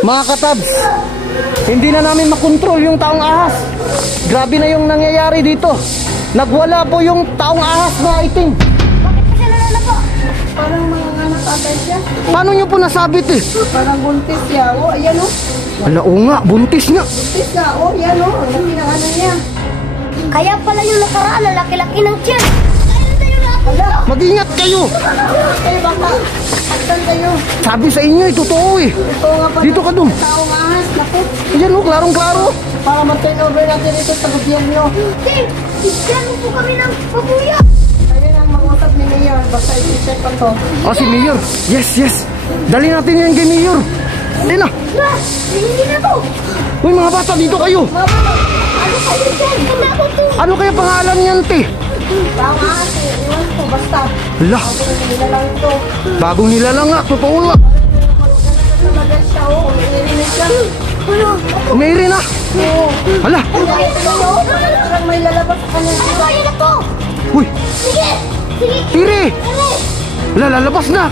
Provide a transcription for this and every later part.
Mga katabs, hindi na namin makontrol yung taong ahas. Grabe na yung nangyayari dito. Nagwala po yung taong ahas na itim. Bakit po siya nalalaba? Parang mga anak atay siya. Paano nyo po nasabit eh? Parang buntis siya. O, ayan o. Ala, oo nga, buntis nga. Buntis nga. O, ayan o. Ang laki ng ano niya. Kaya pala yung nakaraan, lalaki-laki ng tiyan. Kaya tayo na ako. Mag-ingat kayo. Kayo baka. Pagtan kayo. Sabi sa inyo eh, totoo eh. Ito nga pa. Dito ka dun. Taong ahas. Naku. Ayan o, klarong-klaro. Para ma-turnover natin ito sa gobyerno. Tim, bigyan mo po kami ng pabuya. Ayun ang mag-usap ni Mayor. Basta i-check ko to. Ah, si Mayor. Yes, yes. Dali natin yan kay Mayor. Dali na. Hindi na to. Uy, mga bata, dito kayo. Ano kayo dyan? Hindi ako to. Ano kaya pangalan niyan, te? Taong ahas eh. Iwan ko. Basta. Ala, Hindi na lang ito. bagong nilalang nga. Totoo nga. Talaga siya o. Umiirinig siya. Ano? Mary na. Oo. Hala. Parang may lalabas sa kanya. Ano kaya na to? Uy, Sige. Sige. tiri. Ala, lalabas na.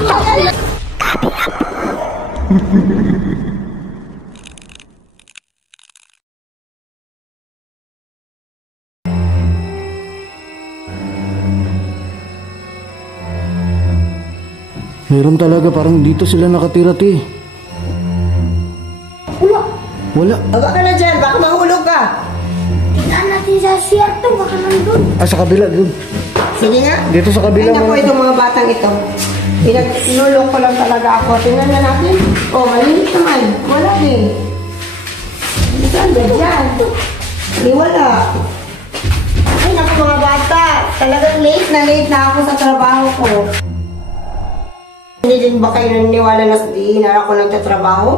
Meron talaga, parang dito sila nakatira, te. Wala. Wala. Baba ka na dyan. Baka mahulog ka. Tingnan natin sa siyerto. Baka nandun. Ah, sa kabila, dun. Sige nga. Dito sa kabila. Ay, naku, itong mga batang ito. Pinagsinulong ko lang talaga ako. Tingnan na natin. Oh, malinis naman. Wala din. Saan ba dyan? Hindi wala. Ay, naku mga bata. Talagang late na ako sa trabaho ko. Hindi din ba kayo naniniwala na di na ako nagtatrabaho?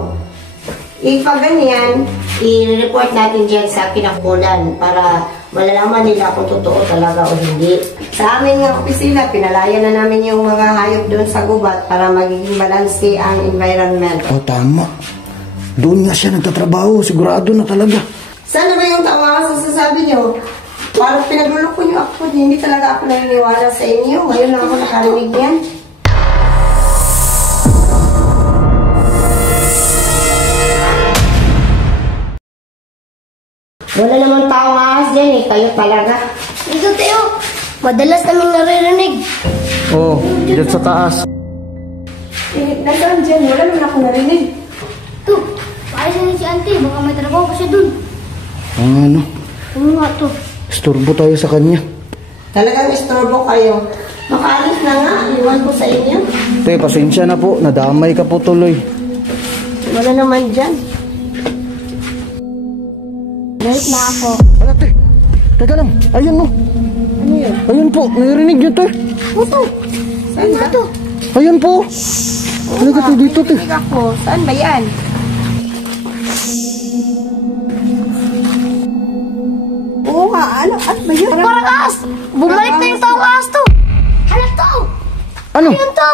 Pag ganyan, i-report natin dyan sa kinakulan para malalaman nila kung totoo talaga o hindi. Sa amin ng opisina, pinalaya na namin yung mga hayop doon sa gubat para magiging balanse ang environment. Oh, tama. Doon nga siya nagtatrabaho. Sigurado na talaga. Sana ba yung tawa sa sasabi nyo? Parang pinagluloko nyo ako. Hindi talaga ako naniniwala sa inyo. Ngayon lang ako nakarinig yan. Wala namang taong ahas dyan eh. Kayo talaga. Dito, Teo. Madalas naming naririnig. Oh, dyan sa taas. Nasaan dyan? Wala naman ako narinig. To, paayos na si Auntie. Baka may trabaho pa siya dun. Ang ano, Ano nga to? istorbo tayo sa kanya. Talagang istorbo kayo. Makaalis na nga. Iwan ko sa inyo. Te, pasensya na po. Nadamay ka po tuloy. Wala naman dyan. Galit na ako. Wala, te. Teka lang. Ayun, no. Ano yun? Ayun po. Narinig nyo, te. Puto. Ano nga to? Ayun po. Talaga, te. Dito, te. Narinig ako. Saan ba yan? Oo nga. Ano? At ba yun? Parang ahas! Bumalik na yung taong ahas to! Hanap to! Ano? Ayun to!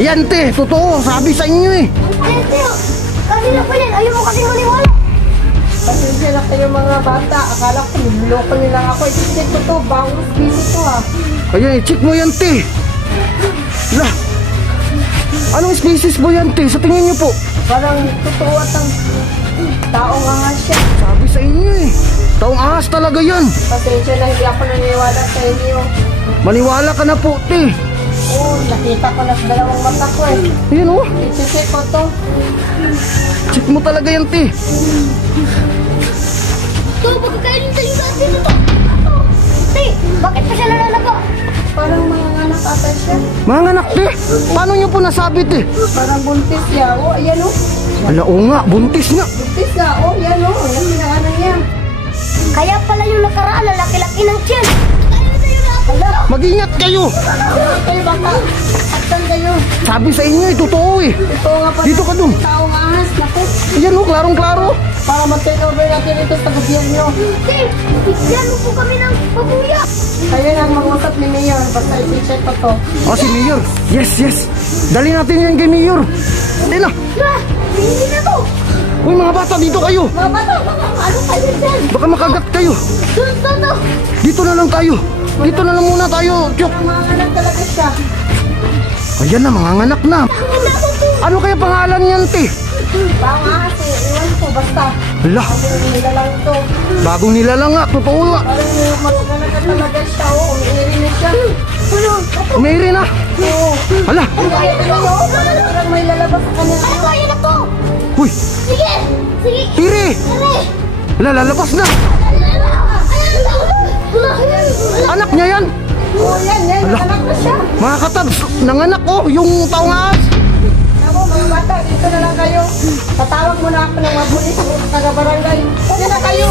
Yan, te. Totoo. Sabi sa inyo eh. Ayun, Teo! Kanina pa yan! Ayaw mo kasi maniwala! Pasensya na kayo mga bata. Akala ko niloloko nyo lang ako. I-check ko to. Bangos busy to ha. Ayan, check mo yan, te. La. Anong species po yan, te? Sa tingin nyo po. Parang totoo at ang taong ahas siya. Sabi sa inyo eh. Taong ahas talaga yan. Pasensya na hindi ako naniniwala sa inyo. Maniwala ka na po, te. Oo, nakita ko na sa dalawang mata ko eh. Ayan, oh. I-check ko to. Check mo talaga yan, te. To, pagkakainin tayo sa atin na to! Te, bakit pa siya nalalaba? Parang mga anak atay siya. Mga anak, te. Paano nyo po nasabit eh? Parang buntis siya. O, ayan o. Ala, oo nga. Buntis nga. Buntis nga. O, ayan o. Ang laki ng ano niya. Kaya pala yung nakaraan, lalaki-laki ng tiyan. Kaya tayo na ako! Mag-ingat kayo. Kayo baka. Aktan kayo. Sabi sa inyo eh. Totoo eh. Ito nga pa. Dito ka dun. Taong ahas. Naku. Ayan, oh. Klarong-klaro. Para ma-turnover natin ito sa gobyerno. Te, bigyan mo po kami ng pabuya. Kayo na ang mag-usap ni Mayor. Basta i-check ko to. Oh, si Mayor. Yes, yes. Dali natin yan kay Mayor. Dali na. Hindi na to! Uy, mga bata, dito kayo. Mga bata, ano kayo dyan? Baka makagat kayo. Doon. Dito na lang tayo. Dito na lang muna tayo, Chok. Mga anak talaga siya. Ayan na, mga anak na. Ano kaya pangalan niyan, te? Pangas eh. Iwan ko. Basta. Hala, Nila lang to. bagong nilalang nga. Totoo nga. Parang magkalaga talaga siya. Oh, umiiri na siya. Umiri na. Oo. Hala. Parang may lalabas sa kanya. Ano kaya na to? Uy, Sige! Sige! tiri. Tara! Hala, lalabas na. Anak niya yan. Oo, yan. Ala. Anak na siya. Mga katabs, nanganak oh, yung taong ahas. Ako, mga bata, dito na lang kayo. Tatawag mo na ako ng mabulis sa taga-barangay. Dito na kayo.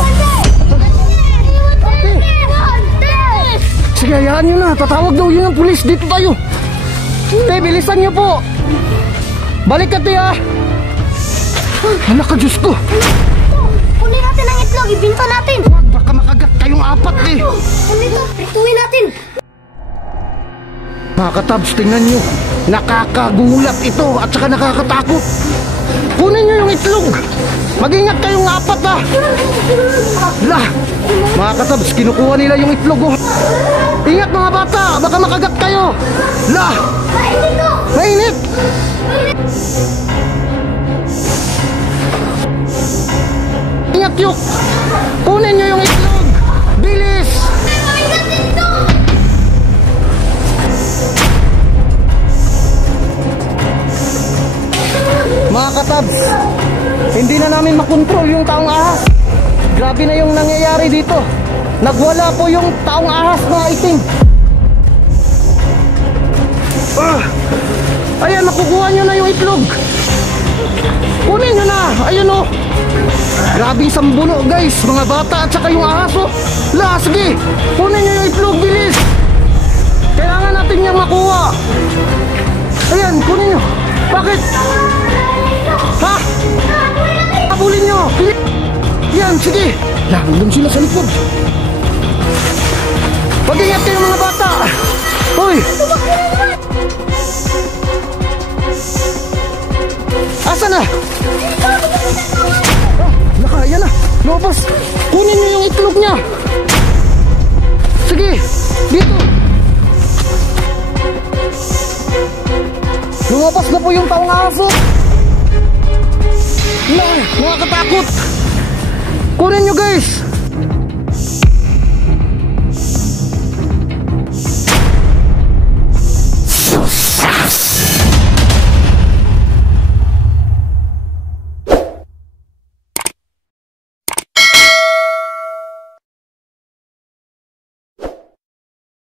Sige, hayaan nyo na. Tatawag daw yun ng pulis. Dito tayo. Te, bilisan nyo po. Balik ka, te, ah. Anak ka, Diyos ko. Kunin natin ang itlog, ibinta natin. Wag, baka makagat kayong apat, eh. Kunin to, prituin natin. Mga katabs, tingnan nyo. Nakakagulat ito at saka nakakatakot. Kunin nyo yung itlog. Mag-ingat kayong apat, ah. Lah, mga katabs, kinukuha nila yung itlog, oh. Ingat mga bata, baka makagat kayo. Lah, Kainin to. mainit. Ingat, Yuk. Kunin nyo yung itlog. Bilis. Kainin dito. Mga katabs, hindi na namin makontrol yung taong ahas. Grabe na yung nangyayari dito. Nagwala po yung taong ahas, mga iting. Ayan, nakukuha nyo na yung itlog. Kunin nyo na. Ayun o. Grabing sambuno, guys. Mga bata at saka yung ahas o. La, sige. Kunin nyo yung itlog, bilis. Kailangan natin niyang makuha. Ayan, kunin nyo. Bakit? Ha? Habulin nyo. Yan, sige. Nandun sila sa likod. Pag-ingat kayo mga bata. Hoy. Asa na? Naka, yan na. Lumabas. Kunin nyo yung itlog niya. Sige. Dito. Lumabas na po yung taong aso. Nakakatakot. Kunin nyo, guys.